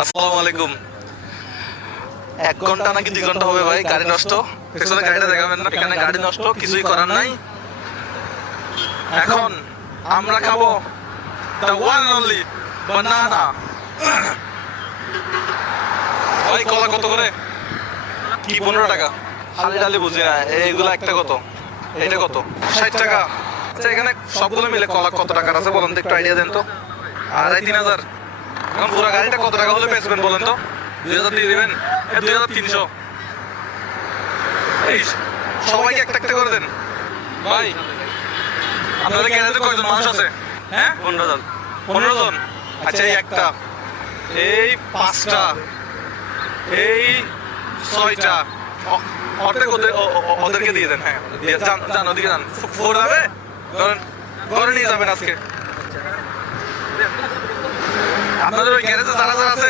আসসালামু আলাইকুম। এক ঘণ্টা নাকি দুই ঘণ্টা হবে ভাই? গাড়ি নষ্ট? পেছনে গাড়িটা দেখাবেন না? এখানে গাড়ি নষ্ট? কিছুই করার নাই? এখন আমরা খাব দ্য ওয়ান অনলি বানানা ভাই কলা কত করে? কি পনেরো টাকা? হালি ডালি বুঝি না। এইগুলো একটা কত? এটা কত? ষাট টাকা। আচ্ছা এখানে সবগুলো মিলে কলা কত টাকার আছে? বলেন তো একটু আইডিয়া দেন তো। আড়াই তিন হাজার। এখন পুরো গাড়িটা কত টাকা হলে বেচবেন বলেন তো? দুই হাজার দিয়ে দেবেন? দুই হাজার তিনশো। সবাইকে একটা একটা করে দেন। ভাই, আপনাদের গ্যারেজে কয়জন মানুষ আছে? হ্যাঁ? পনেরো জন। পনেরো জন? আচ্ছা এই একটা। এই পাঁচটা। এই ছয়টা। অর্ধেক ওদেরকে দিয়ে দেন হ্যাঁ। দিয়ে যান ওদিকে যান। ফোর যাবে ধরেন ঘরে নিয়ে যাবেন আজকে। আপনাদের ওই গ্যারেজে যারা যারা আছে